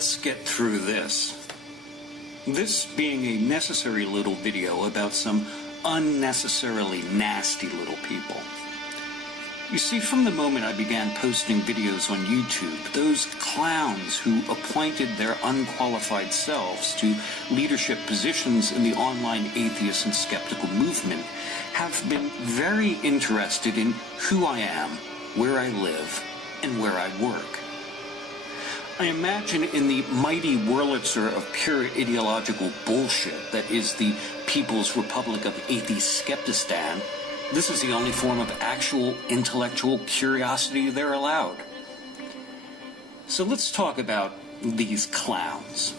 let's get through this. This being a necessary little video about some unnecessarily nasty little people. You see, from the moment I began posting videos on YouTube, those clowns who appointed their unqualified selves to leadership positions in the online atheist and skeptical movement have been very interested in who I am, where I live, and where I work. I imagine in the mighty Wurlitzer of pure ideological bullshit that is the People's Republic of Atheist Skeptistan, this is the only form of actual intellectual curiosity they're allowed. So let's talk about these clowns.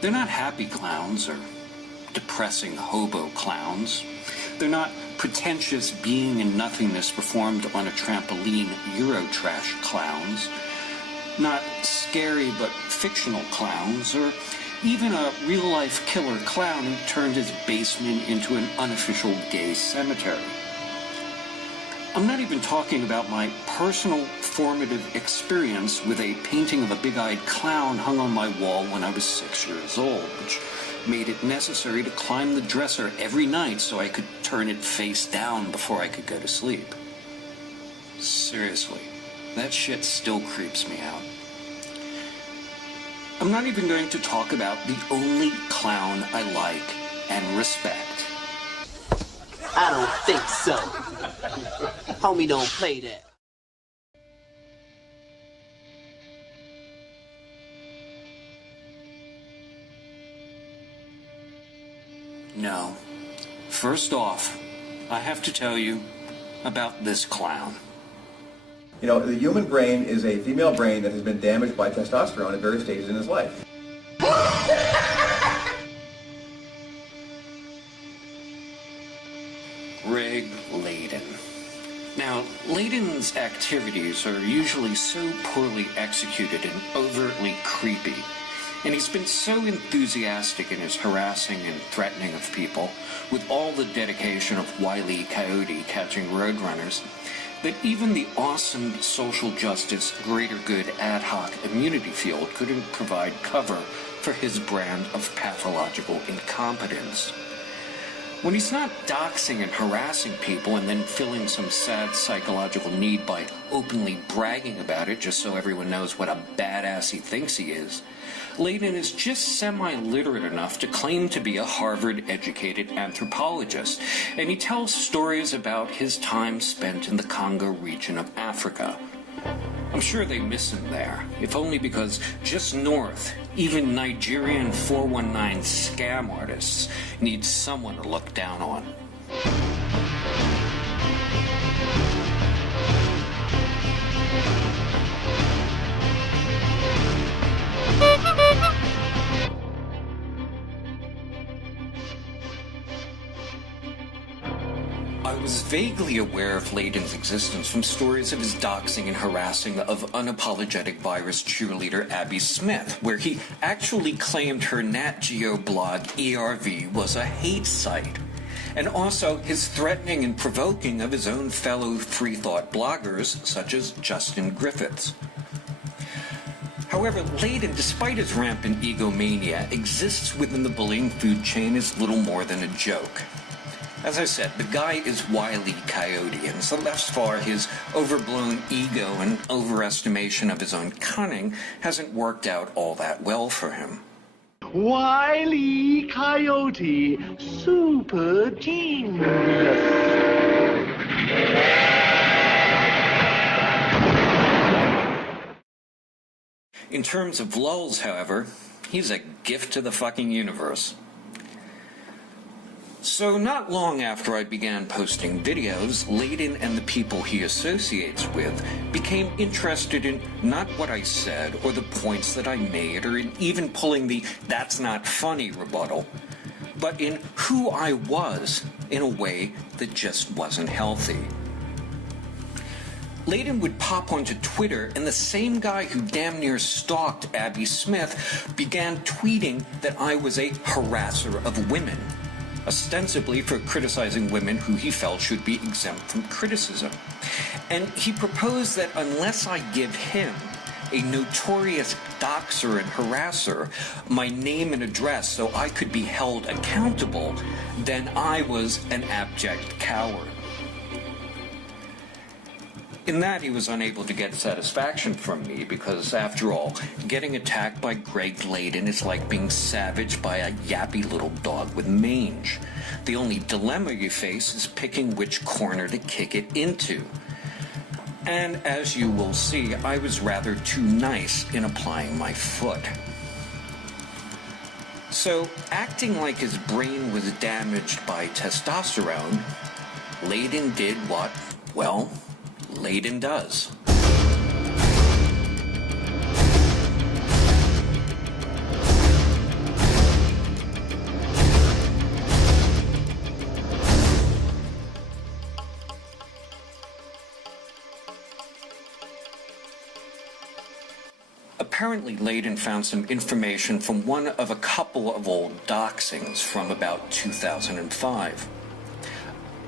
They're not happy clowns or depressing hobo clowns. They're not pretentious being and nothingness performed on a trampoline Eurotrash clowns. Not scary but fictional clowns, or even a real-life killer clown who turned his basement into an unofficial gay cemetery. I'm not even talking about my personal formative experience with a painting of a big-eyed clown hung on my wall when I was 6 years old, which made it necessary to climb the dresser every night so I could turn it face down before I could go to sleep. Seriously, that shit still creeps me out. I'm not even going to talk about the only clown I like and respect. I don't think so. Homie don't play that. No. First off, I have to tell you about this clown. You know, the human brain is a female brain that has been damaged by testosterone at various stages in his life. Greg Layden. Now, Layden's activities are usually so poorly executed and overtly creepy, and he's been so enthusiastic in his harassing and threatening of people, with all the dedication of Wile E. Coyote catching roadrunners, that even the awesome social justice greater good ad hoc immunity field couldn't provide cover for his brand of pathological incompetence. When he's not doxing and harassing people and then filling some sad psychological need by openly bragging about it just so everyone knows what a badass he thinks he is, Layden is just semi-literate enough to claim to be a Harvard-educated anthropologist, and he tells stories about his time spent in the Congo region of Africa. I'm sure they miss him there, if only because just north, even Nigerian 419 scam artists need someone to look down on. I was vaguely aware of Layden's existence from stories of his doxing and harassing of unapologetic virus cheerleader Abby Smith, where he actually claimed her Nat Geo blog ERV was a hate site, and also his threatening and provoking of his own fellow Freethought bloggers such as Justin Griffiths. However, Layden, despite his rampant egomania, exists within the bullying food chain as little more than a joke. As I said, the guy is Wile E. Coyote, and so thus far his overblown ego and overestimation of his own cunning hasn't worked out all that well for him. Wile E. Coyote, super genius. In terms of lulz, however, he's a gift to the fucking universe. So not long after I began posting videos, Layden and the people he associates with became interested in not what I said or the points that I made or in even pulling the "that's not funny" rebuttal, but in who I was in a way that just wasn't healthy. Layden would pop onto Twitter, and the same guy who damn near stalked Abby Smith began tweeting that I was a harasser of women, ostensibly for criticizing women who he felt should be exempt from criticism. And he proposed that unless I give him a notorious doxer and harasser, my name and address so I could be held accountable, then I was an abject coward. In that, he was unable to get satisfaction from me because, after all, getting attacked by Greg Layden is like being savaged by a yappy little dog with mange. The only dilemma you face is picking which corner to kick it into. And as you will see, I was rather too nice in applying my foot. So, acting like his brain was damaged by testosterone, Layden did what, well, Layden does. Apparently, Layden found some information from one of a couple of old doxings from about 2005.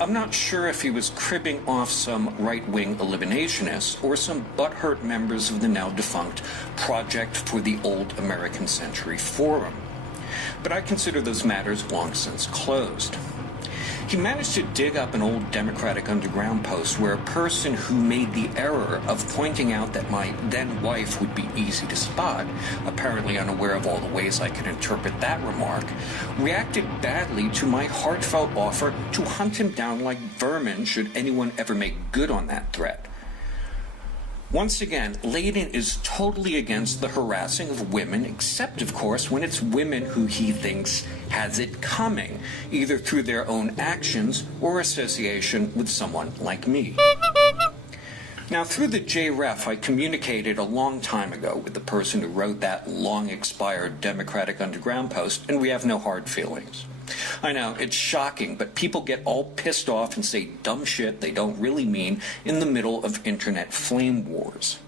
I'm not sure if he was cribbing off some right-wing eliminationists or some butthurt members of the now-defunct Project for the Old American Century Forum, but I consider those matters long since closed. He managed to dig up an old Democratic Underground post where a person who made the error of pointing out that my then-wife would be easy to spot, apparently unaware of all the ways I could interpret that remark, reacted badly to my heartfelt offer to hunt him down like vermin should anyone ever make good on that threat. Once again, Layden is totally against the harassing of women, except, of course, when it's women who he thinks has it coming, either through their own actions or association with someone like me. Now, through the JREF, I communicated a long time ago with the person who wrote that long-expired Democratic Underground post, and we have no hard feelings. I know, it's shocking, but people get all pissed off and say dumb shit they don't really mean in the middle of internet flame wars.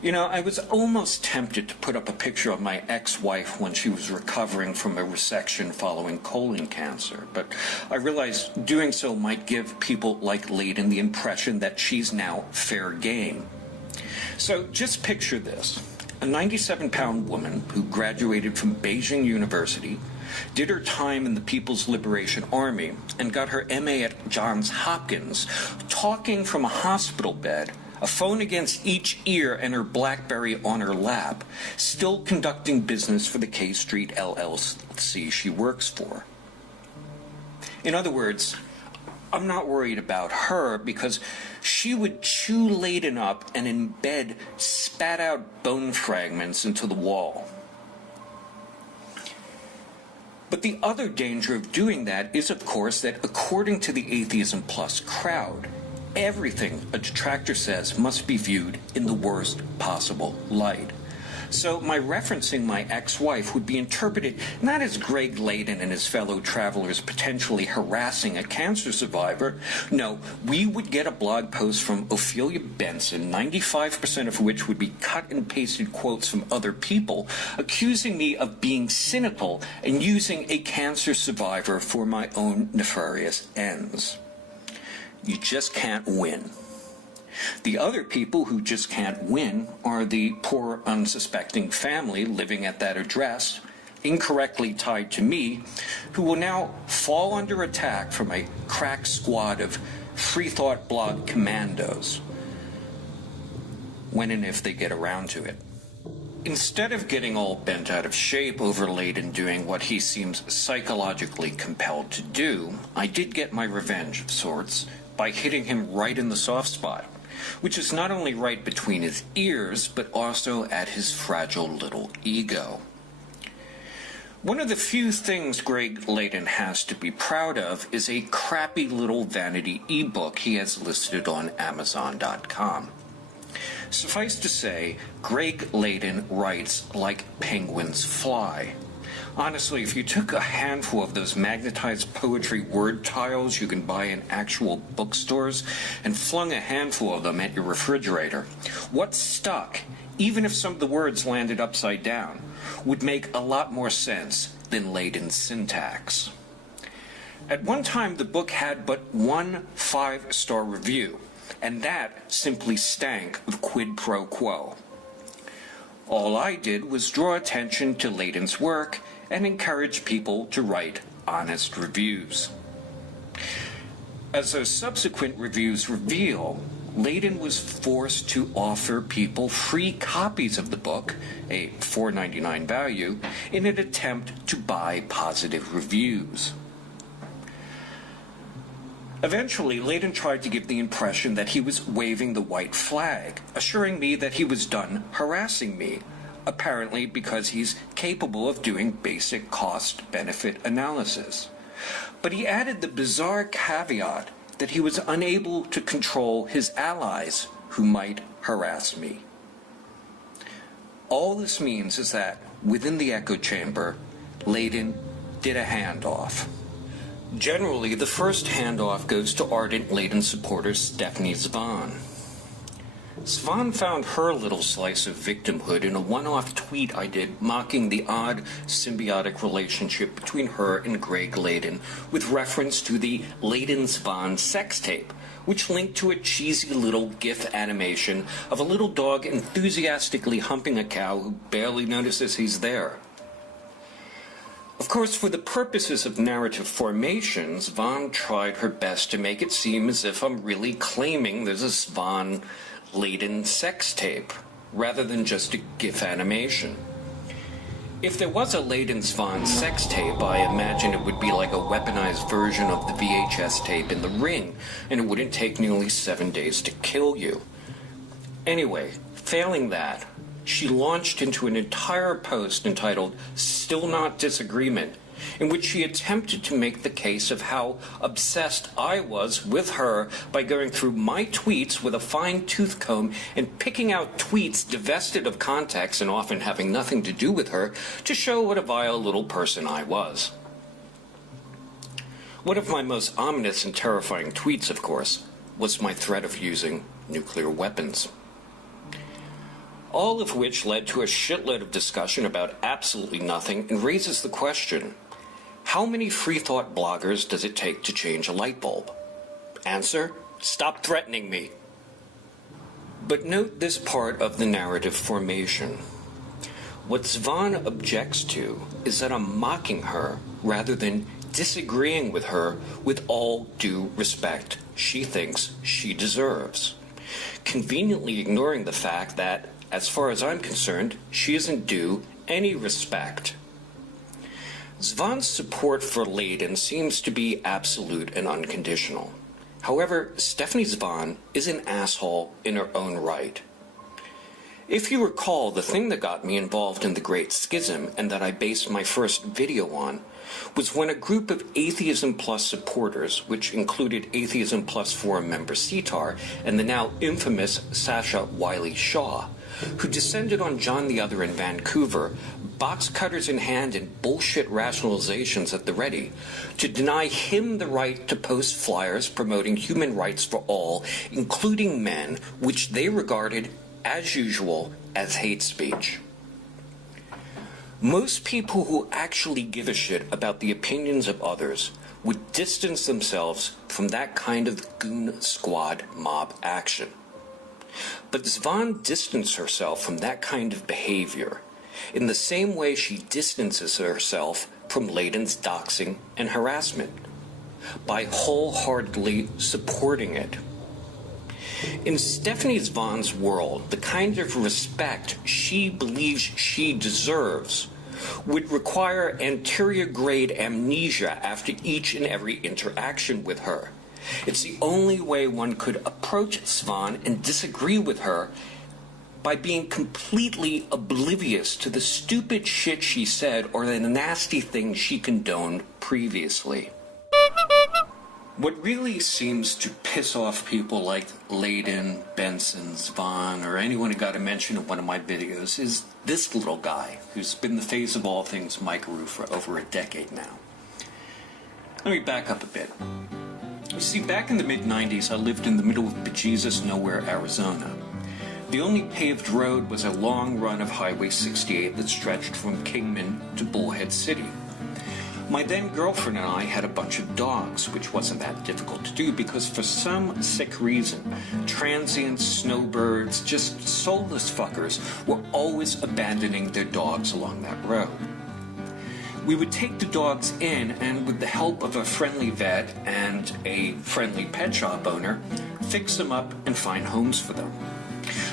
You know, I was almost tempted to put up a picture of my ex-wife when she was recovering from a resection following colon cancer, but I realized doing so might give people like Layden the impression that she's now fair game. So just picture this. A 97-pound woman who graduated from Beijing University, did her time in the People's Liberation Army, and got her MA at Johns Hopkins, talking from a hospital bed, a phone against each ear and her BlackBerry on her lap, still conducting business for the K Street LLC she works for. In other words, I'm not worried about her because she would chew Layden up and in bed spat out bone fragments into the wall. But the other danger of doing that is, of course, that according to the Atheism Plus crowd, everything a detractor says must be viewed in the worst possible light. So my referencing my ex-wife would be interpreted not as Greg Layden and his fellow travelers potentially harassing a cancer survivor. No, we would get a blog post from Ophelia Benson, 95% of which would be cut and pasted quotes from other people, accusing me of being cynical and using a cancer survivor for my own nefarious ends. You just can't win. The other people who just can't win are the poor, unsuspecting family living at that address, incorrectly tied to me, who will now fall under attack from a crack squad of Freethought blog commandos, when and if they get around to it. Instead of getting all bent out of shape over Layden doing what he seems psychologically compelled to do, I did get my revenge of sorts by hitting him right in the soft spot, which is not only right between his ears, but also at his fragile little ego. One of the few things Greg Layden has to be proud of is a crappy little vanity ebook he has listed on Amazon.com. Suffice to say, Greg Layden writes like penguins fly. Honestly, if you took a handful of those magnetized poetry word tiles you can buy in actual bookstores and flung a handful of them at your refrigerator, what stuck, even if some of the words landed upside down, would make a lot more sense than Layden's syntax. At one time, the book had but one 5-star review, and that simply stank of quid pro quo. All I did was draw attention to Layden's work and encourage people to write honest reviews. As those subsequent reviews reveal, Layden was forced to offer people free copies of the book, a $4.99 value, in an attempt to buy positive reviews. Eventually, Layden tried to give the impression that he was waving the white flag, assuring me that he was done harassing me, apparently because he's capable of doing basic cost-benefit analysis. But he added the bizarre caveat that he was unable to control his allies who might harass me. All this means is that, within the echo chamber, Layden did a handoff. Generally, the first handoff goes to ardent Layden supporter Stephanie Zvan. Zvan found her little slice of victimhood in a one-off tweet I did mocking the odd symbiotic relationship between her and Greg Layden with reference to the Layden-Zvan sex tape, which linked to a cheesy little GIF animation of a little dog enthusiastically humping a cow who barely notices he's there. Of course, for the purposes of narrative formation, Zvan tried her best to make it seem as if I'm really claiming there's a Zvan-Layden sex tape, rather than just a GIF animation. If there was a Layden-Zvan sex tape, I imagine it would be like a weaponized version of the VHS tape in The Ring, and it wouldn't take nearly 7 days to kill you. Anyway, failing that, she launched into an entire post entitled "Still Not Disagreement," in which she attempted to make the case of how obsessed I was with her by going through my tweets with a fine-tooth comb and picking out tweets divested of context and often having nothing to do with her to show what a vile little person I was. One of my most ominous and terrifying tweets, of course, was my threat of using nuclear weapons. All of which led to a shitload of discussion about absolutely nothing and raises the question, how many Freethought bloggers does it take to change a light bulb? Answer, stop threatening me. But note this part of the narrative formation. What Zvan objects to is that I'm mocking her rather than disagreeing with her with all due respect she thinks she deserves, conveniently ignoring the fact that, as far as I'm concerned, she isn't due any respect. Zvan's support for Layden seems to be absolute and unconditional. However, Stephanie Zvan is an asshole in her own right. If you recall, the thing that got me involved in the Great Schism and that I based my first video on was when a group of Atheism Plus supporters, which included Atheism Plus forum member Sitar and the now infamous Sasha Wiley Shaw, who descended on John the Other in Vancouver, box cutters in hand and bullshit rationalizations at the ready, to deny him the right to post flyers promoting human rights for all, including men, which they regarded, as usual, as hate speech. Most people who actually give a shit about the opinions of others would distance themselves from that kind of goon squad mob action. But Zvan distanced herself from that kind of behavior in the same way she distances herself from Layden's doxing and harassment, by wholeheartedly supporting it. In Stephanie Zvan's world, the kind of respect she believes she deserves would require anterior-grade amnesia after each and every interaction with her. It's the only way one could approach Zvan and disagree with her, by being completely oblivious to the stupid shit she said or the nasty things she condoned previously. What really seems to piss off people like Layden, Benson, Zvan, or anyone who got a mention in one of my videos is this little guy who's been the face of all things mykeru for over a decade now. Let me back up a bit. You see, back in the mid-90s, I lived in the middle of bejesus nowhere, Arizona. The only paved road was a long run of Highway 68 that stretched from Kingman to Bullhead City. My then girlfriend and I had a bunch of dogs, which wasn't that difficult to do because for some sick reason, transients, snowbirds, just soulless fuckers were always abandoning their dogs along that road. We would take the dogs in and with the help of a friendly vet and a friendly pet shop owner, fix them up and find homes for them.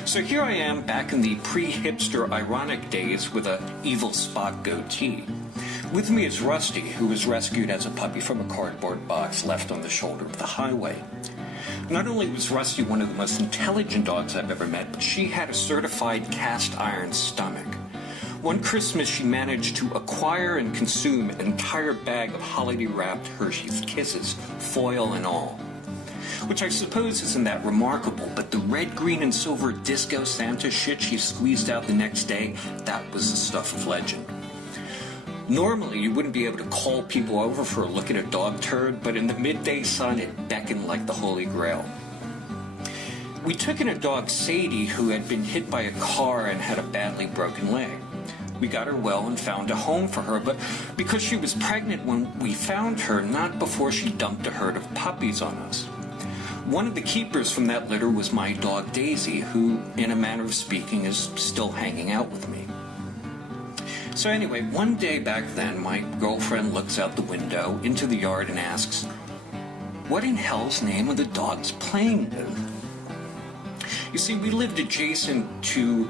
So here I am back in the pre-hipster ironic days with a evil Spock goatee. With me is Rusty, who was rescued as a puppy from a cardboard box left on the shoulder of the highway. Not only was Rusty one of the most intelligent dogs I've ever met, but she had a certified cast iron stomach. One Christmas, she managed to acquire and consume an entire bag of holiday-wrapped Hershey's Kisses, foil and all. Which I suppose isn't that remarkable, but the red, green, and silver disco Santa shit she squeezed out the next day, that was the stuff of legend. Normally, you wouldn't be able to call people over for a look at a dog turd, but in the midday sun, it beckoned like the Holy Grail. We took in a dog, Sadie, who had been hit by a car and had a badly broken leg. We got her well and found a home for her, but because she was pregnant when we found her, not before she dumped a herd of puppies on us. One of the keepers from that litter was my dog, Daisy, who, in a manner of speaking, is still hanging out with me. So anyway, one day back then, my girlfriend looks out the window into the yard and asks, "What in hell's name are the dogs playing with?" You see, we lived adjacent to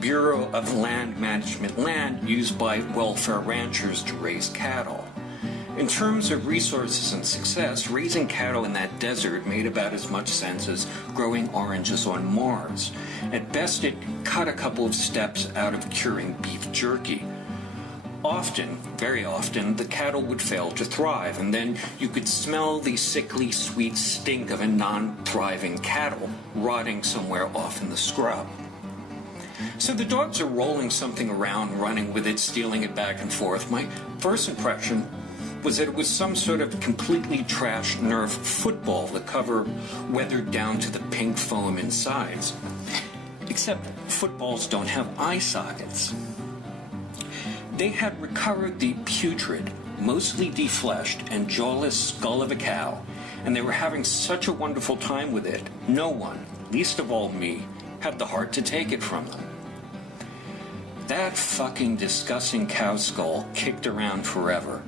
Bureau of Land Management land used by welfare ranchers to raise cattle. In terms of resources and success, raising cattle in that desert made about as much sense as growing oranges on Mars. At best, it cut a couple of steps out of curing beef jerky. Often, very often, the cattle would fail to thrive, and then you could smell the sickly sweet stink of a non-thriving cattle rotting somewhere off in the scrub. So the dogs are rolling something around, running with it, stealing it back and forth. My first impression was that it was some sort of completely trashed Nerf football, the cover weathered down to the pink foam insides. Except footballs don't have eye sockets. They had recovered the putrid, mostly defleshed, and jawless skull of a cow, and they were having such a wonderful time with it, no one, least of all me, had the heart to take it from them. That fucking disgusting cow skull kicked around forever.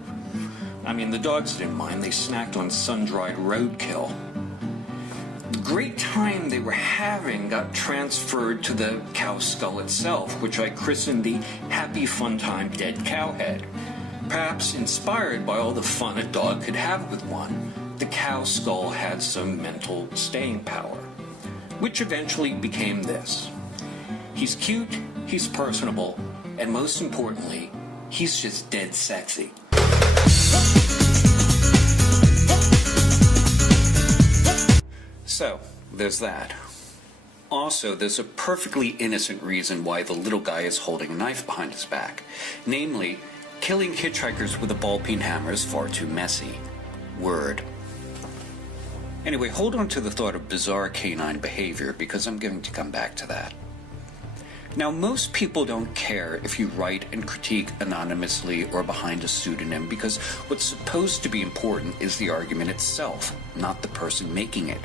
I mean, the dogs didn't mind. They snacked on sun-dried roadkill. The great time they were having got transferred to the cow skull itself, which I christened the Happy Fun Time Dead Cow Head. Perhaps inspired by all the fun a dog could have with one, the cow skull had some mental staying power, which eventually became this. He's cute, he's personable, and most importantly, he's just dead sexy. So, there's that. Also, there's a perfectly innocent reason why the little guy is holding a knife behind his back. Namely, killing hitchhikers with a ball-peen hammer is far too messy. Word. Anyway, hold on to the thought of bizarre canine behavior, because I'm going to come back to that. Now, most people don't care if you write and critique anonymously or behind a pseudonym, because what's supposed to be important is the argument itself, not the person making it.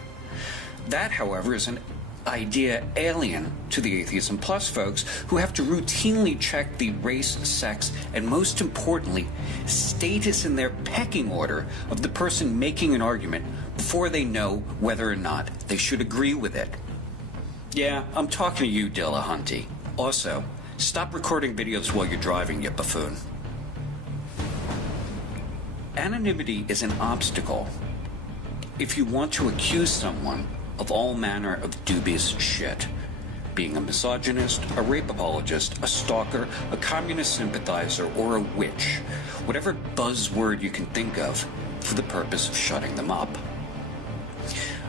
That, however, is an idea alien to the Atheism Plus folks, who have to routinely check the race, sex, and most importantly, status in their pecking order of the person making an argument before they know whether or not they should agree with it. Yeah, I'm talking to you, Dillahunty. Also, stop recording videos while you're driving, you buffoon. Anonymity is an obstacle if you want to accuse someone of all manner of dubious shit. Being a misogynist, a rape apologist, a stalker, a communist sympathizer, or a witch. Whatever buzzword you can think of for the purpose of shutting them up.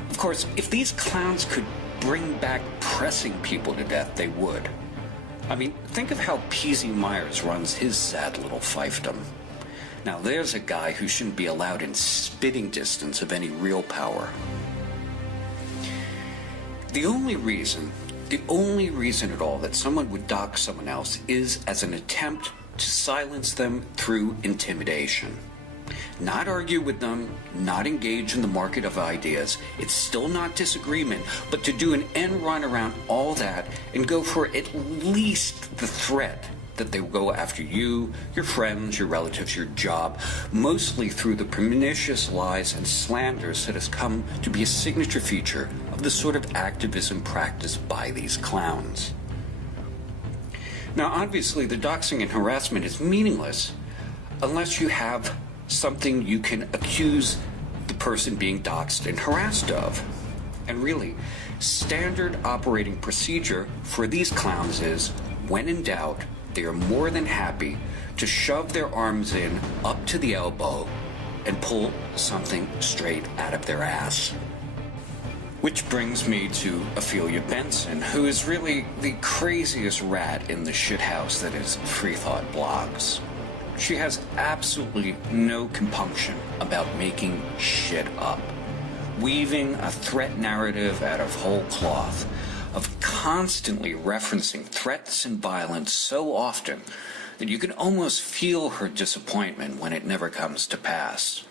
Of course, if these clowns could bring back pressing people to death, they would. I mean, think of how P.Z. Myers runs his sad little fiefdom. Now there's a guy who shouldn't be allowed in spitting distance of any real power. The only reason at all that someone would dox someone else is as an attempt to silence them through intimidation. Not argue with them, not engage in the market of ideas. It's still not disagreement, but to do an end run around all that and go for at least the threat that they will go after you, your friends, your relatives, your job, mostly through the pernicious lies and slanders that has come to be a signature feature of the sort of activism practiced by these clowns. Now, obviously, the doxing and harassment is meaningless unless you have something you can accuse the person being doxed and harassed of. And really, standard operating procedure for these clowns is, when in doubt, they are more than happy to shove their arms in up to the elbow and pull something straight out of their ass. Which brings me to Ophelia Benson, who is really the craziest rat in the shithouse that is Freethought blogs. She has absolutely no compunction about making shit up, weaving a threat narrative out of whole cloth, of constantly referencing threats and violence so often that you can almost feel her disappointment when it never comes to pass.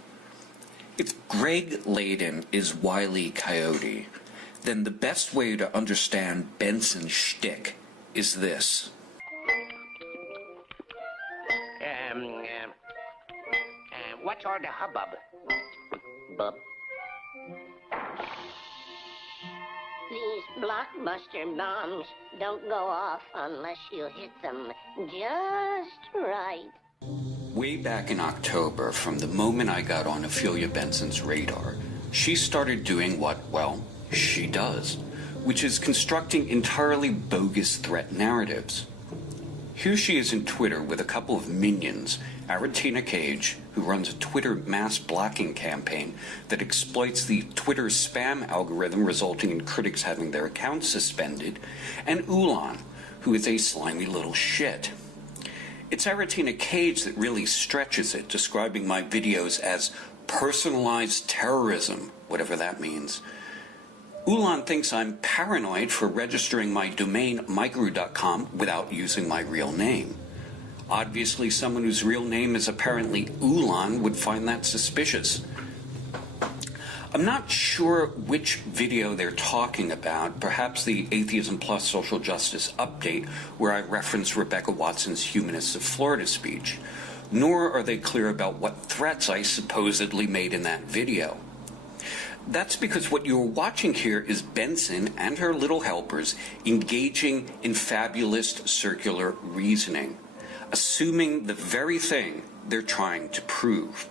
If Greg Layden is Wile E. Coyote, then the best way to understand Benson's shtick is this. What's all the hubbub? Bub. These blockbuster bombs don't go off unless you hit them just right. Way back in October, from the moment I got on Ophelia Benson's radar, she started doing what, well, she does, which is constructing entirely bogus threat narratives. Here she is in Twitter with a couple of minions, Aratina Cage, who runs a Twitter mass blocking campaign that exploits the Twitter spam algorithm, resulting in critics having their accounts suspended, and Ulan, who is a slimy little shit. It's Aratina Cage that really stretches it, describing my videos as personalized terrorism, whatever that means. Ulan thinks I'm paranoid for registering my domain mykeru.com without using my real name. Obviously, someone whose real name is apparently Ulan would find that suspicious. I'm not sure which video they're talking about, perhaps the Atheism Plus Social Justice update where I reference Rebecca Watson's Humanists of Florida speech, nor are they clear about what threats I supposedly made in that video. That's because what you're watching here is Benson and her little helpers engaging in fabulous circular reasoning, assuming the very thing they're trying to prove.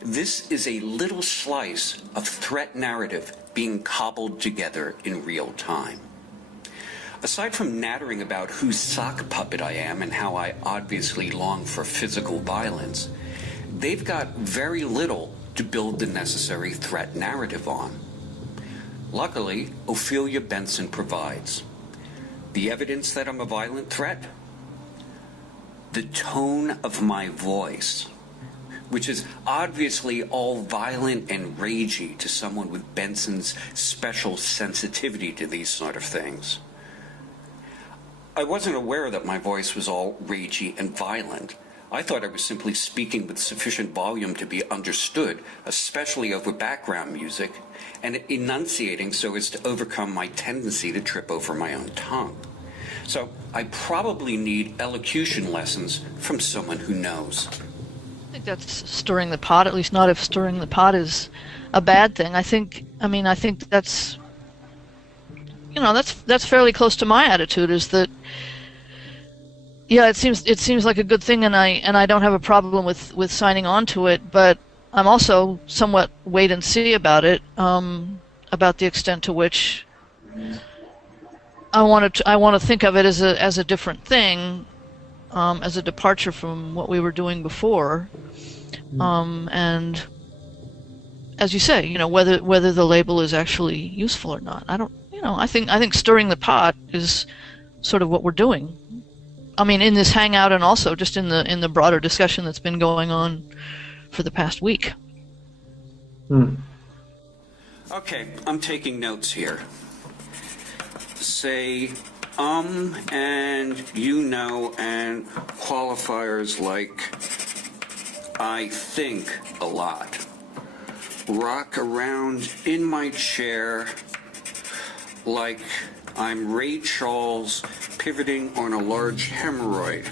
This is a little slice of threat narrative being cobbled together in real time. Aside from nattering about whose sock puppet I am and how I obviously long for physical violence, they've got very little to build the necessary threat narrative on. Luckily, Ophelia Benson provides. The evidence that I'm a violent threat? The tone of my voice, which is obviously all violent and ragey to someone with Benson's special sensitivity to these sort of things. I wasn't aware that my voice was all ragey and violent. I thought I was simply speaking with sufficient volume to be understood, especially over background music, and enunciating so as to overcome my tendency to trip over my own tongue. So I probably need elocution lessons from someone who knows. I think that's stirring the pot, at least not if stirring the pot is a bad thing. I think that's, that's fairly close to my attitude, is that, yeah, it seems like a good thing, and I don't have a problem with signing on to it, but I'm also somewhat wait and see about it, about the extent to which I want to think of it as a different thing, as a departure from what we were doing before, and as you say, whether the label is actually useful or not. I think stirring the pot is sort of what we're doing. I mean, in this hangout, and also just in the broader discussion that's been going on for the past week. Okay, I'm taking notes here. Say, and and qualifiers like, I think a lot. Rock around in my chair like I'm Ray Charles pivoting on a large hemorrhoid.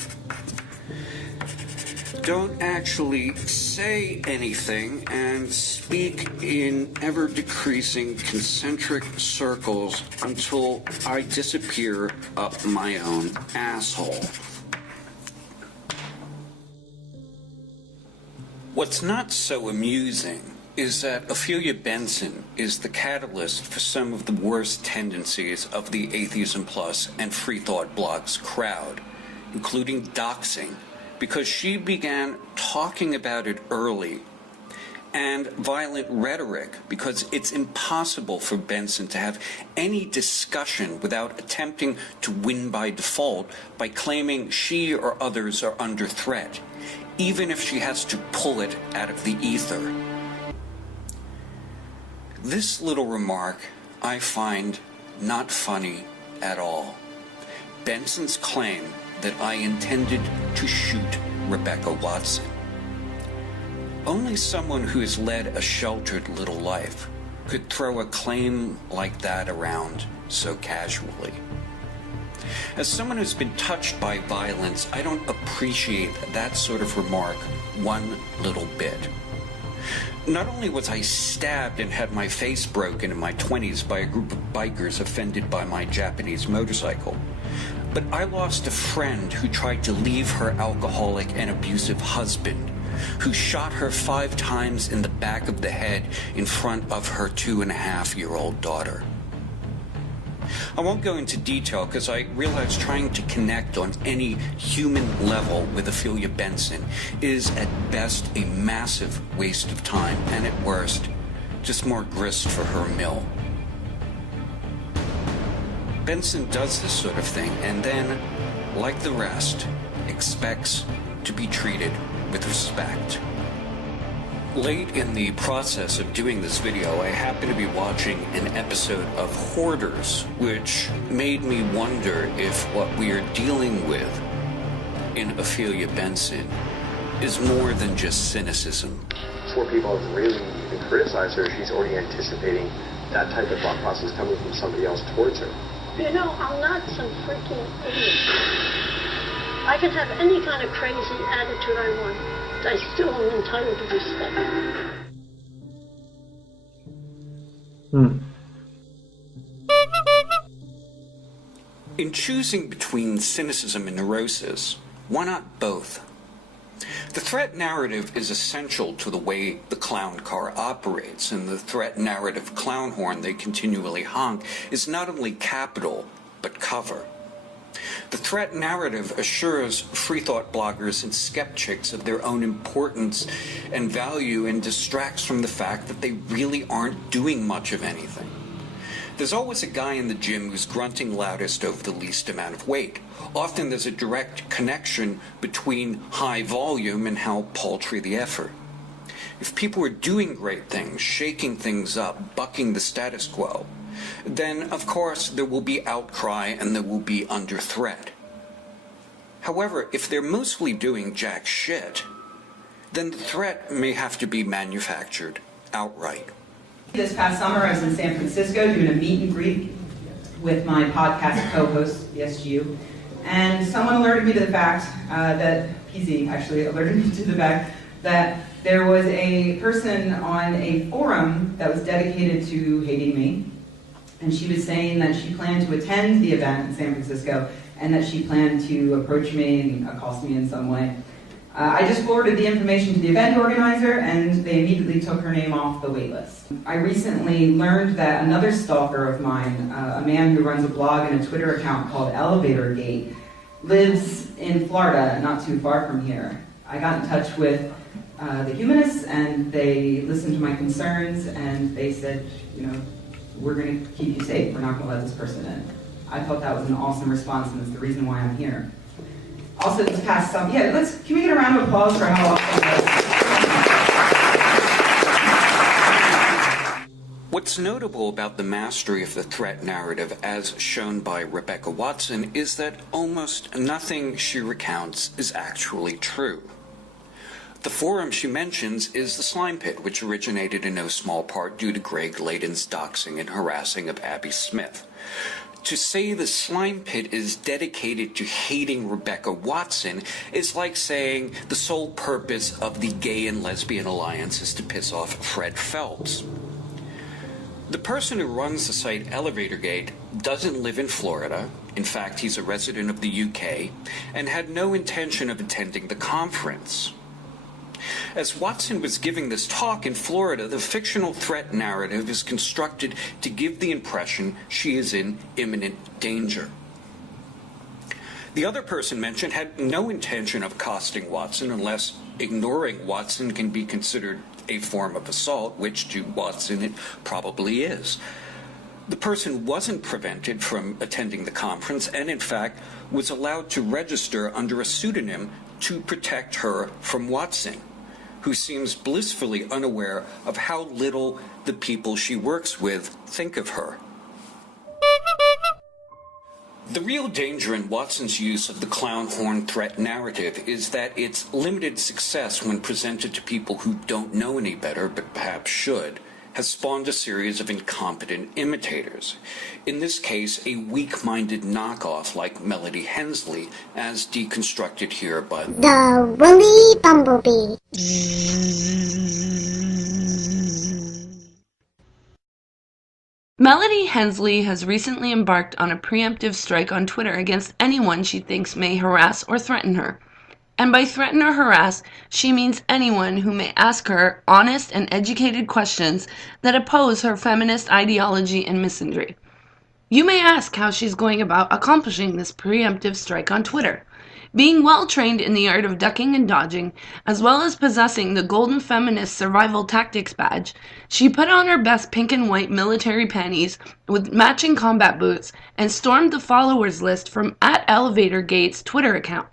Don't actually say anything and speak in ever-decreasing concentric circles until I disappear up my own asshole. What's not so amusing is that Ophelia Benson is the catalyst for some of the worst tendencies of the Atheism Plus and Freethought blogs crowd, including doxing, because she began talking about it early, and violent rhetoric, because it's impossible for Benson to have any discussion without attempting to win by default by claiming she or others are under threat, even if she has to pull it out of the ether. This little remark I find not funny at all. Benson's claim that I intended to shoot Rebecca Watson. Only someone who has led a sheltered little life could throw a claim like that around so casually. As someone who's been touched by violence, I don't appreciate that sort of remark one little bit. Not only was I stabbed and had my face broken in my 20s by a group of bikers offended by my Japanese motorcycle, but I lost a friend who tried to leave her alcoholic and abusive husband, who shot her 5 times in the back of the head in front of her 2.5-year-old daughter. I won't go into detail because I realize trying to connect on any human level with Ophelia Benson is at best a massive waste of time, and at worst, just more grist for her mill. Benson does this sort of thing and then, like the rest, expects to be treated with respect. Late in the process of doing this video, I happened to be watching an episode of Hoarders, which made me wonder if what we are dealing with in Ophelia Benson is more than just cynicism. Before people have really even criticized her, she's already anticipating that type of thought process coming from somebody else towards her. You know, I'm not some freaking idiot. I can have any kind of crazy attitude I want. I still am entitled to respect. In choosing between cynicism and neurosis, why not both? The threat narrative is essential to the way the clown car operates, and the threat narrative clown horn they continually honk is not only capital, but cover. The threat narrative assures freethought bloggers and skeptics of their own importance and value and distracts from the fact that they really aren't doing much of anything. There's always a guy in the gym who's grunting loudest over the least amount of weight. Often there's a direct connection between high volume and how paltry the effort. If people are doing great things, shaking things up, bucking the status quo, then, of course, there will be outcry and there will be under threat. However, if they're mostly doing jack shit, then the threat may have to be manufactured outright. This past summer, I was in San Francisco doing a meet and greet with my podcast co-host, the SGU, and someone alerted me to the fact that, PZ actually alerted me to the fact that there was a person on a forum that was dedicated to hating me. And she was saying that she planned to attend the event in San Francisco and that she planned to approach me and accost me in some way. I just forwarded the information to the event organizer and they immediately took her name off the wait list. I recently learned that another stalker of mine, a man who runs a blog and a Twitter account called Elevator Gate, lives in Florida, not too far from here. I got in touch with the humanists and they listened to my concerns and they said, you know, we're going to keep you safe. We're not going to let this person in. I thought that was an awesome response, and it's the reason why I'm here. Also, this past summer, can we get a round of applause for how awesome that was? What's notable about the mastery of the threat narrative, as shown by Rebecca Watson, is that almost nothing she recounts is actually true. The forum she mentions is the Slime Pit, which originated in no small part due to Greg Layden's doxing and harassing of Abby Smith. To say the Slime Pit is dedicated to hating Rebecca Watson is like saying the sole purpose of the gay and lesbian alliance is to piss off Fred Phelps. The person who runs the site ElevatorGate doesn't live in Florida. In fact, he's a resident of the UK and had no intention of attending the conference. As Watson was giving this talk in Florida, the fictional threat narrative is constructed to give the impression she is in imminent danger. The other person mentioned had no intention of accosting Watson unless ignoring Watson can be considered a form of assault, which to Watson it probably is. The person wasn't prevented from attending the conference and, in fact, was allowed to register under a pseudonym to protect her from Watson, who seems blissfully unaware of how little the people she works with think of her. The real danger in Watson's use of the clown horn threat narrative is that its limited success when presented to people who don't know any better, but perhaps should, has spawned a series of incompetent imitators. In this case, a weak-minded knockoff like Melody Hensley, as deconstructed here by the Willy Bumblebee. Melody Hensley has recently embarked on a preemptive strike on Twitter against anyone she thinks may harass or threaten her. And by threaten or harass, she means anyone who may ask her honest and educated questions that oppose her feminist ideology and misandry. You may ask how she's going about accomplishing this preemptive strike on Twitter. Being well trained in the art of ducking and dodging, as well as possessing the Golden Feminist Survival Tactics badge, she put on her best pink and white military panties with matching combat boots and stormed the followers list from @ElevatorGate's Twitter account.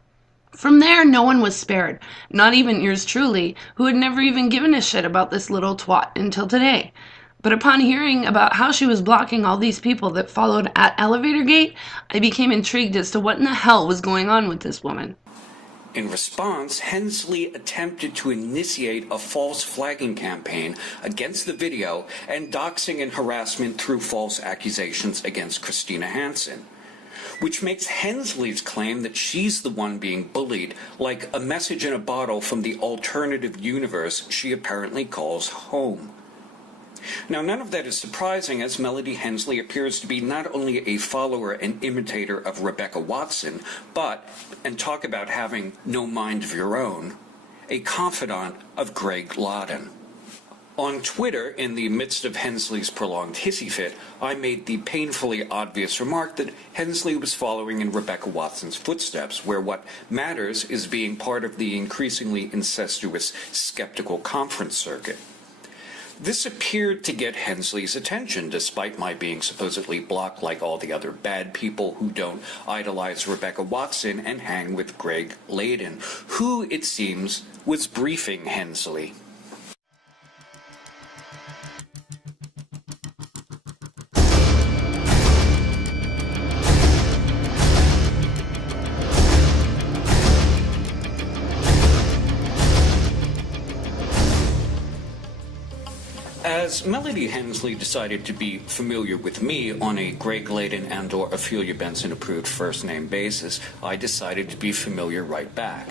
From there, no one was spared, not even yours truly, who had never even given a shit about this little twat until today. But upon hearing about how she was blocking all these people that followed @ElevatorGate, I became intrigued as to what in the hell was going on with this woman. In response, Hensley attempted to initiate a false flagging campaign against the video and doxing and harassment through false accusations against Christina Hansen, which makes Hensley's claim that she's the one being bullied like a message in a bottle from the alternative universe she apparently calls home. Now, none of that is surprising, as Melody Hensley appears to be not only a follower and imitator of Rebecca Watson, but, and talk about having no mind of your own, a confidant of Greg Layden. On Twitter, in the midst of Hensley's prolonged hissy fit, I made the painfully obvious remark that Hensley was following in Rebecca Watson's footsteps, where what matters is being part of the increasingly incestuous skeptical conference circuit. This appeared to get Hensley's attention, despite my being supposedly blocked like all the other bad people who don't idolize Rebecca Watson and hang with Greg Layden, who, it seems, was briefing Hensley. As Melody Hensley decided to be familiar with me on a Greg Layden and or Ophelia Benson approved first name basis, I decided to be familiar right back.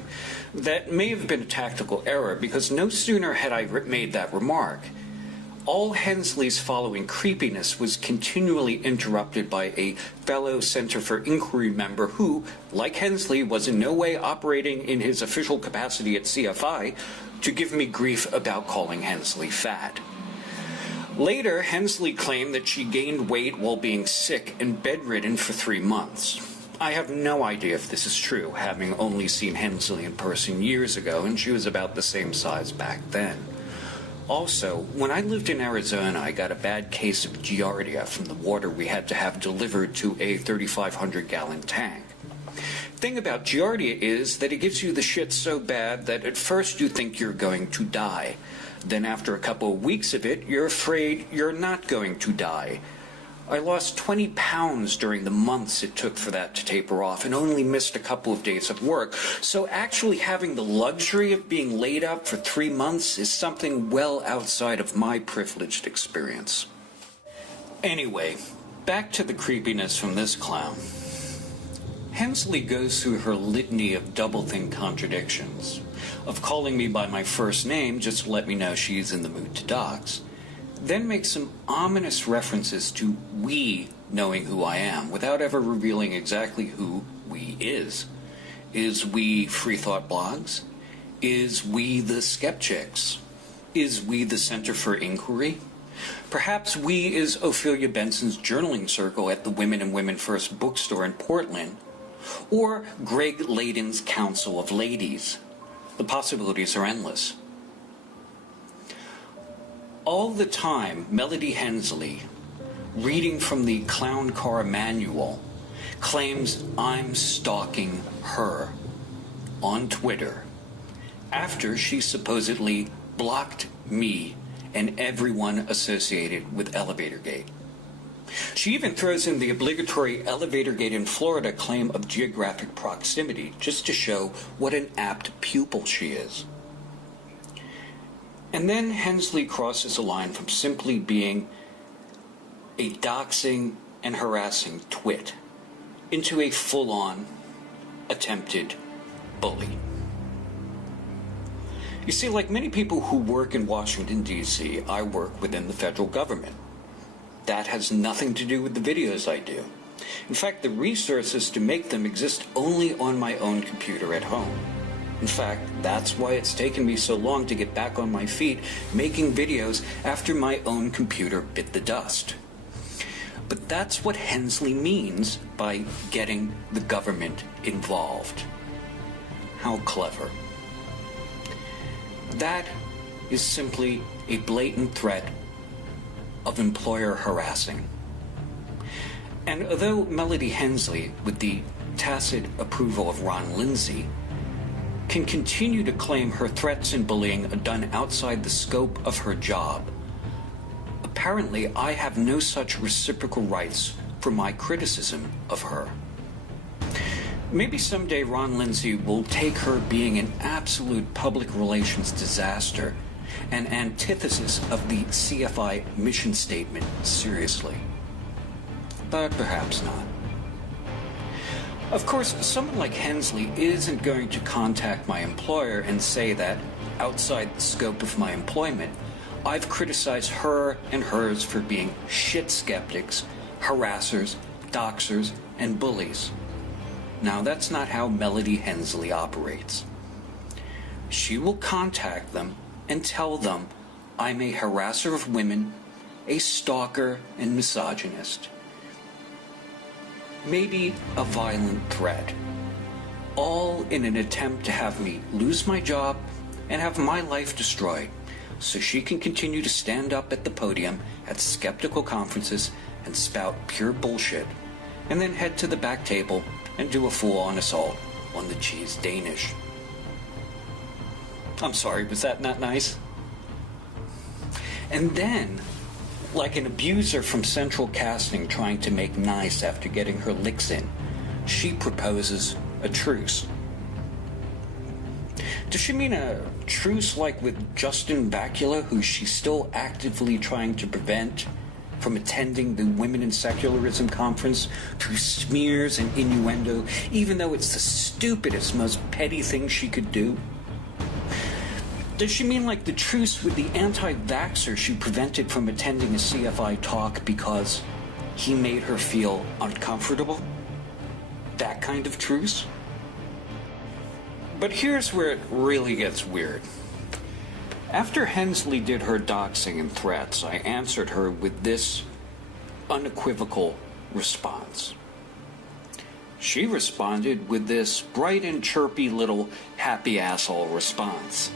That may have been a tactical error, because no sooner had I made that remark, all Hensley's following creepiness was continually interrupted by a fellow Center for Inquiry member who, like Hensley, was in no way operating in his official capacity at CFI to give me grief about calling Hensley fat. Later, Hensley claimed that she gained weight while being sick and bedridden for 3 months. I have no idea if this is true, having only seen Hensley in person years ago, and she was about the same size back then. Also, when I lived in Arizona, I got a bad case of giardia from the water we had to have delivered to a 3,500-gallon tank. Thing about giardia is that it gives you the shit so bad that at first you think you're going to die. Then after a couple of weeks of it, you're afraid you're not going to die. I lost 20 pounds during the months it took for that to taper off and only missed a couple of days of work. So actually having the luxury of being laid up for 3 months is something well outside of my privileged experience. Anyway, back to the creepiness from this clown. Hensley goes through her litany of double-think contradictions, of calling me by my first name just to let me know she's in the mood to dox, then makes some ominous references to we knowing who I am, without ever revealing exactly who we is. Is we Freethought blogs? Is we the Skeptics? Is we the Center for Inquiry? Perhaps we is Ophelia Benson's journaling circle at the Women and Women First bookstore in Portland, or Greg Layden's Council of Ladies. The possibilities are endless. All the time, Melody Hensley, reading from the Clown Car Manual, claims I'm stalking her on Twitter after she supposedly blocked me and everyone associated with Elevatorgate. She even throws in the obligatory Elevatorgate in Florida claim of geographic proximity just to show what an apt pupil she is. And then Hensley crosses a line from simply being a doxing and harassing twit into a full-on attempted bully. You see, like many people who work in Washington, D.C., I work within the federal government. That has nothing to do with the videos I do. In fact, the resources to make them exist only on my own computer at home. In fact, that's why it's taken me so long to get back on my feet making videos after my own computer bit the dust. But that's what Hensley means by getting the government involved. How clever. That is simply a blatant threat of employer harassing. And although Melody Hensley, with the tacit approval of Ron Lindsay, can continue to claim her threats and bullying are done outside the scope of her job, apparently I have no such reciprocal rights for my criticism of her. Maybe someday Ron Lindsay will take her being an absolute public relations disaster, an antithesis of the CFI mission statement, seriously. But perhaps not. Of course, someone like Hensley isn't going to contact my employer and say that, outside the scope of my employment, I've criticized her and hers for being shit skeptics, harassers, doxers, and bullies. Now, that's not how Melody Hensley operates. She will contact them and tell them I'm a harasser of women, a stalker, and misogynist. Maybe a violent threat, all in an attempt to have me lose my job and have my life destroyed so she can continue to stand up at the podium at skeptical conferences and spout pure bullshit, and then head to the back table and do a full-on assault on the cheese Danish. I'm sorry, was that not nice? And then, like an abuser from Central Casting trying to make nice after getting her licks in, she proposes a truce. Does she mean a truce like with Justin Bakula, who she's still actively trying to prevent from attending the Women in Secularism conference through smears and innuendo, even though it's the stupidest, most petty thing she could do? Does she mean like the truce with the anti-vaxxer she prevented from attending a CFI talk because he made her feel uncomfortable? That kind of truce? But here's where it really gets weird. After Hensley did her doxing and threats, I answered her with this unequivocal response. She responded with this bright and chirpy little happy asshole response,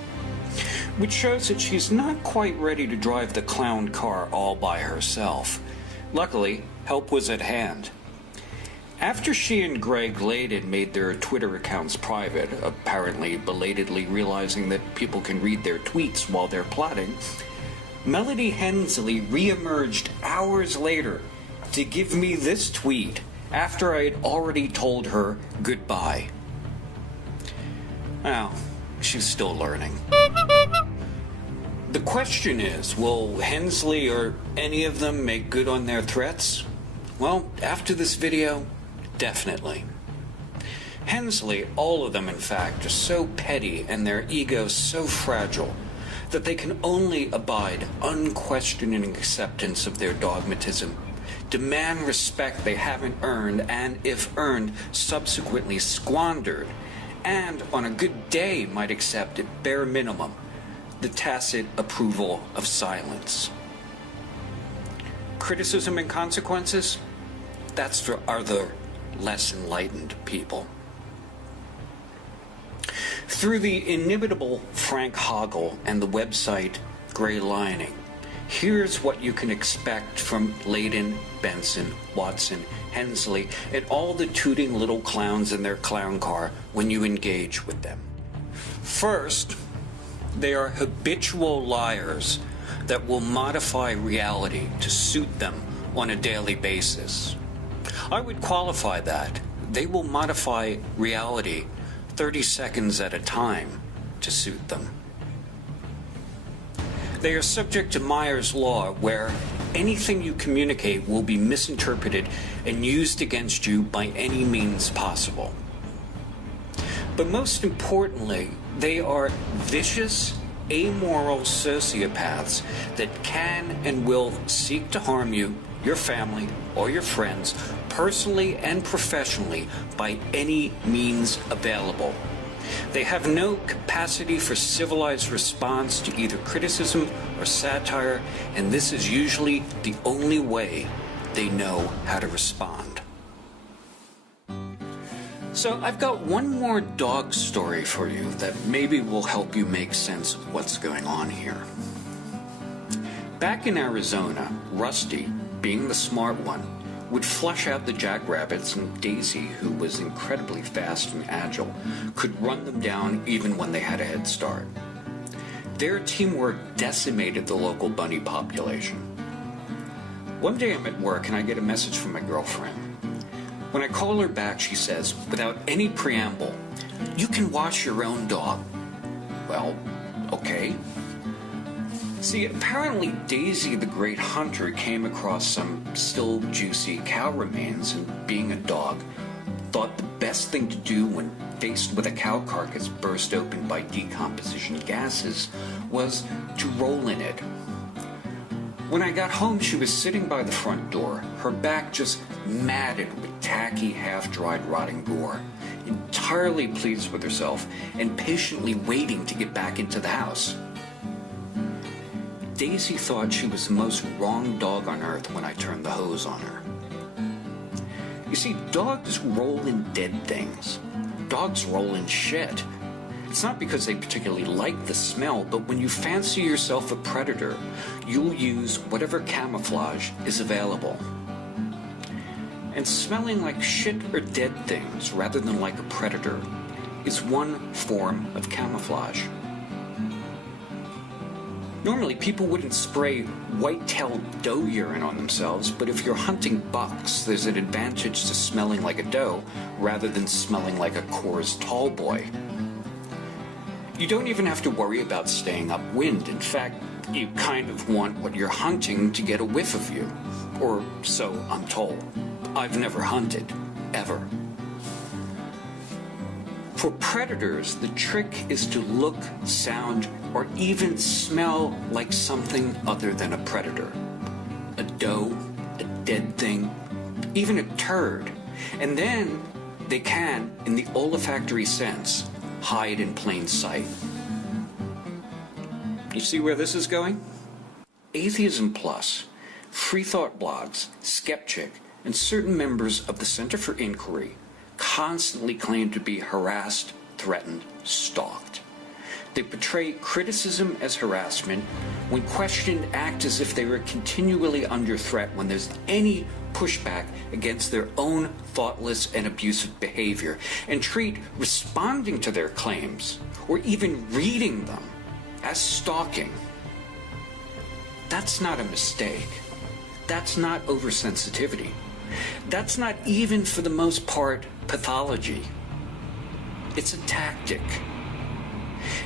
which shows that she's not quite ready to drive the clown car all by herself. Luckily, help was at hand. After she and Greg Layden made their Twitter accounts private, apparently belatedly realizing that people can read their tweets while they're plotting, Melody Hensley re-emerged hours later to give me this tweet after I had already told her goodbye. Well, she's still learning. The question is, will Hensley or any of them make good on their threats? Well, after this video, definitely. Hensley, all of them in fact, are so petty and their egos so fragile that they can only abide unquestioning acceptance of their dogmatism, demand respect they haven't earned, and if earned, subsequently squandered, and on a good day might accept at bare minimum the tacit approval of silence. Criticism and consequences? That's for other, less enlightened people. Through the inimitable Frank Hoggle and the website Gray Lining, here's what you can expect from Layden, Benson, Watson, Hensley, and all the tooting little clowns in their clown car when you engage with them. First, they are habitual liars that will modify reality to suit them on a daily basis. I would qualify that. They will modify reality 30 seconds at a time to suit them. They are subject to Meyer's Law, where anything you communicate will be misinterpreted and used against you by any means possible. But most importantly, they are vicious, amoral sociopaths that can and will seek to harm you, your family, or your friends, personally and professionally, by any means available. They have no capacity for civilized response to either criticism or satire, and this is usually the only way they know how to respond. So I've got one more dog story for you that maybe will help you make sense of what's going on here. Back in Arizona, Rusty, being the smart one, would flush out the jackrabbits, and Daisy, who was incredibly fast and agile, could run them down even when they had a head start. Their teamwork decimated the local bunny population. One day I'm at work and I get a message from my girlfriend. When I call her back, she says, without any preamble, "You can wash your own dog." Well, okay. See, apparently Daisy the Great Hunter came across some still juicy cow remains, and being a dog, thought the best thing to do when faced with a cow carcass burst open by decomposition gases was to roll in it. When I got home, she was sitting by the front door, her back just matted with tacky, half-dried, rotting gore, entirely pleased with herself and patiently waiting to get back into the house. Daisy thought she was the most wrong dog on earth when I turned the hose on her. You see, dogs roll in dead things. Dogs roll in shit. It's not because they particularly like the smell, but when you fancy yourself a predator, you'll use whatever camouflage is available. And smelling like shit or dead things rather than like a predator is one form of camouflage. Normally, people wouldn't spray white-tailed doe urine on themselves, but if you're hunting bucks, there's an advantage to smelling like a doe rather than smelling like a Coors tall boy. You don't even have to worry about staying upwind. In fact, you kind of want what you're hunting to get a whiff of you. Or so I'm told. I've never hunted, ever. For predators, the trick is to look, sound, or even smell like something other than a predator. A doe, a dead thing, even a turd. And then they can, in the olfactory sense, hide in plain sight. You see where this is going? Atheism Plus, Freethought blogs, Skeptic, and certain members of the Center for Inquiry constantly claim to be harassed, threatened, stalked. They portray criticism as harassment. When questioned, act as if they were continually under threat when there's any pushback against their own thoughtless and abusive behavior, and treat responding to their claims, or even reading them, as stalking. That's not a mistake. that's not oversensitivity. That's not even, for the most part, pathology. It's a tactic.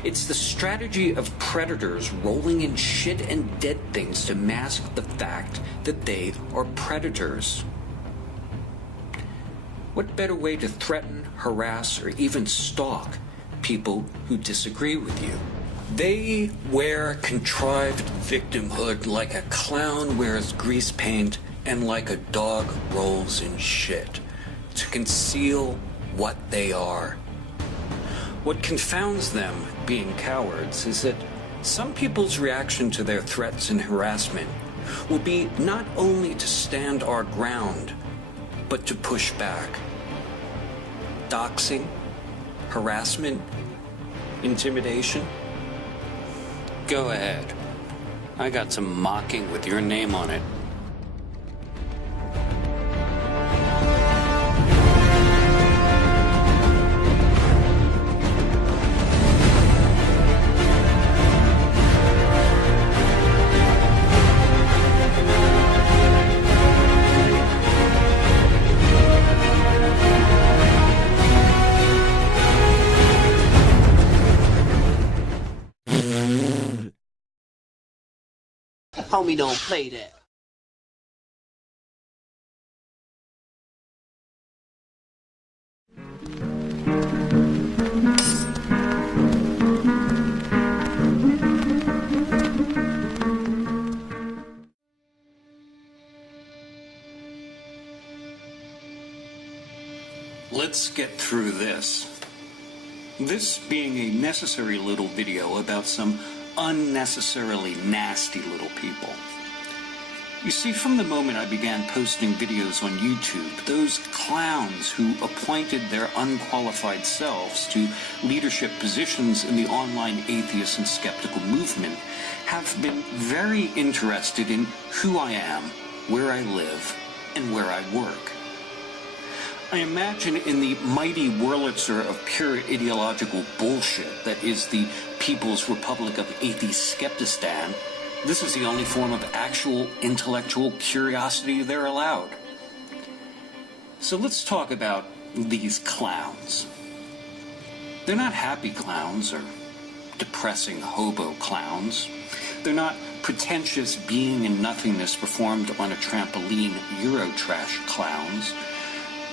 It's the strategy of predators rolling in shit and dead things to mask the fact that they are predators. What better way to threaten, harass, or even stalk people who disagree with you? They wear contrived victimhood like a clown wears grease paint and like a dog rolls in shit to conceal what they are. What confounds them, being cowards, is that some people's reaction to their threats and harassment will be not only to stand our ground, but to push back. Doxing, harassment, intimidation. Go ahead. I got some mocking with your name on it. Homie, don't play that. Let's get through this. This being a necessary little video about some unnecessarily nasty little people. You see, from the moment I began posting videos on YouTube, those clowns who appointed their unqualified selves to leadership positions in the online atheist and skeptical movement have been very interested in who I am, where I live, and where I work. I imagine in the mighty Wurlitzer of pure ideological bullshit that is the People's Republic of Atheist Skeptistan, this is the only form of actual intellectual curiosity they're allowed. So let's talk about these clowns. They're not happy clowns or depressing hobo clowns. They're not pretentious being and nothingness performed on a trampoline Eurotrash clowns.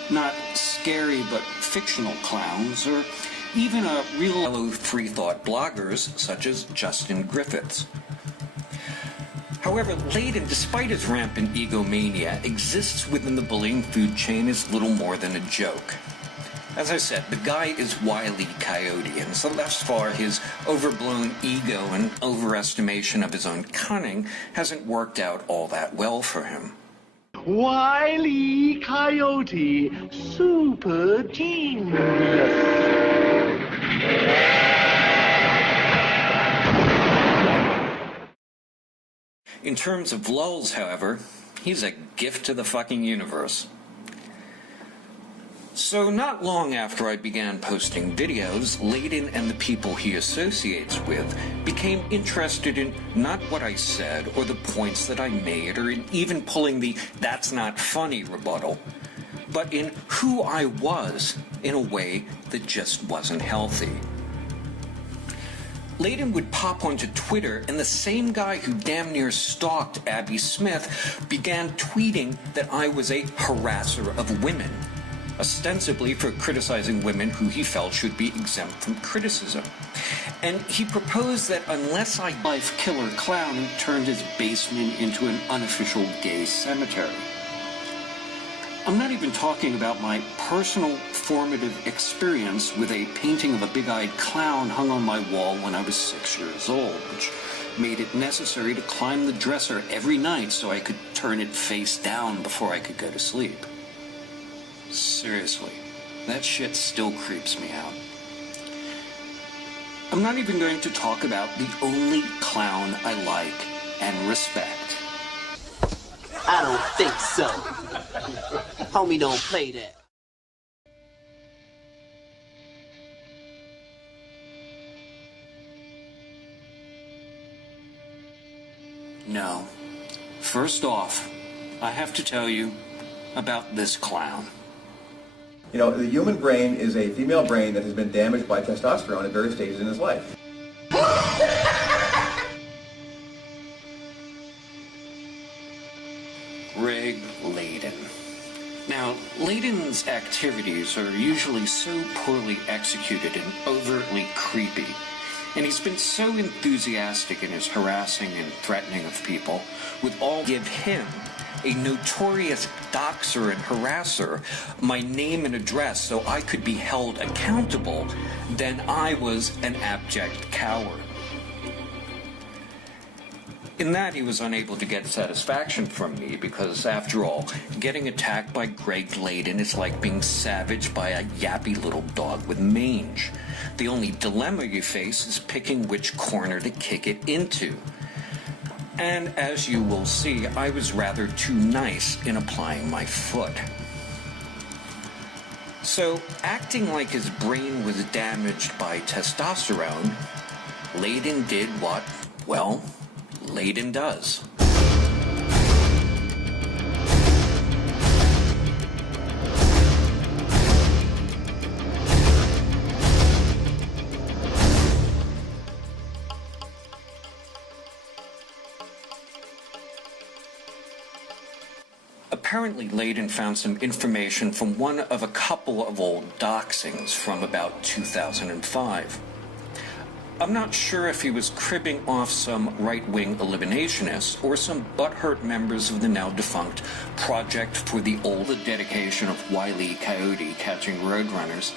Not scary but fictional clowns, or even a real fellow Freethought bloggers such as Justin Griffiths. However, Layden, despite his rampant egomania, exists within the bullying food chain as little more than a joke. As I said, the guy is Wile E. Coyote, and so thus far his overblown ego and overestimation of his own cunning hasn't worked out all that well for him. Wile E. Coyote, super genius. In terms of lulz, however, he's a gift to the fucking universe. So not long after I began posting videos, Layden and the people he associates with became interested in not what I said or the points that I made or in even pulling the "that's not funny" rebuttal, but in who I was in a way that just wasn't healthy. Layden would pop onto Twitter, and the same guy who damn near stalked Abby Smith began tweeting that I was a harasser of women, ostensibly for criticizing women who he felt should be exempt from criticism. And he proposed that unless I life killer clown and turned his basement into an unofficial gay cemetery. I'm not even talking about my personal formative experience with a painting of a big-eyed clown hung on my wall when I was 6 years old, which made it necessary to climb the dresser every night so I could turn it face down before I could go to sleep. Seriously, that shit still creeps me out. I'm not even going to talk about the only clown I like and respect. I don't think so. Homie, don't play that. No. First off, I have to tell you about this clown. You know, the human brain is a female brain that has been damaged by testosterone at various stages in his life. Greg Layden. Now, Layden's activities are usually so poorly executed and overtly creepy, and he's been so enthusiastic in his harassing and threatening of people, would all give him, a notorious doxer and harasser, my name and address so I could be held accountable, then I was an abject coward. In that, he was unable to get satisfaction from me because, after all, getting attacked by Greg Layden is like being savaged by a yappy little dog with mange. The only dilemma you face is picking which corner to kick it into. And as you will see, I was rather too nice in applying my foot. So, acting like his brain was damaged by testosterone, Layden did what, well, Layden does. Apparently, Layden found some information from one of a couple of old doxings from about 2005. I'm not sure if he was cribbing off some right-wing eliminationists or some butthurt members of the now-defunct Project for the Older Dedication of Wile E. Coyote Catching Roadrunners,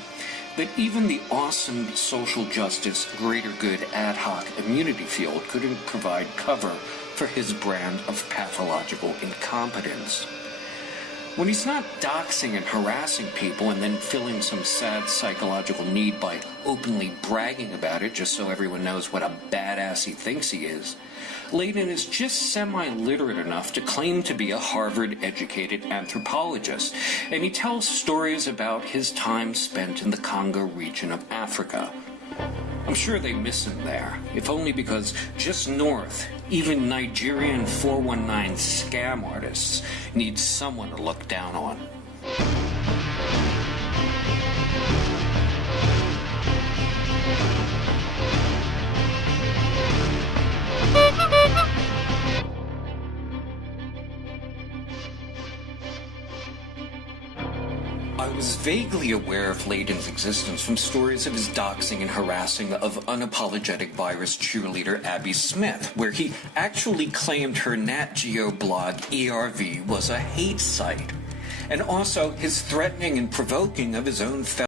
but even the awesome social justice, greater good ad hoc immunity field couldn't provide cover for his brand of pathological incompetence. When he's not doxing and harassing people and then filling some sad psychological need by openly bragging about it just so everyone knows what a badass he thinks he is, Layden is just semi-literate enough to claim to be a Harvard-educated anthropologist, and he tells stories about his time spent in the Congo region of Africa. I'm sure they miss him there, if only because just north, even Nigerian 419 scam artists need someone to look down on. I was vaguely aware of Layden's existence from stories of his doxing and harassing of unapologetic virus cheerleader Abby Smith, where he actually claimed her Nat Geo blog ERV was a hate site, and also his threatening and provoking of his own fellow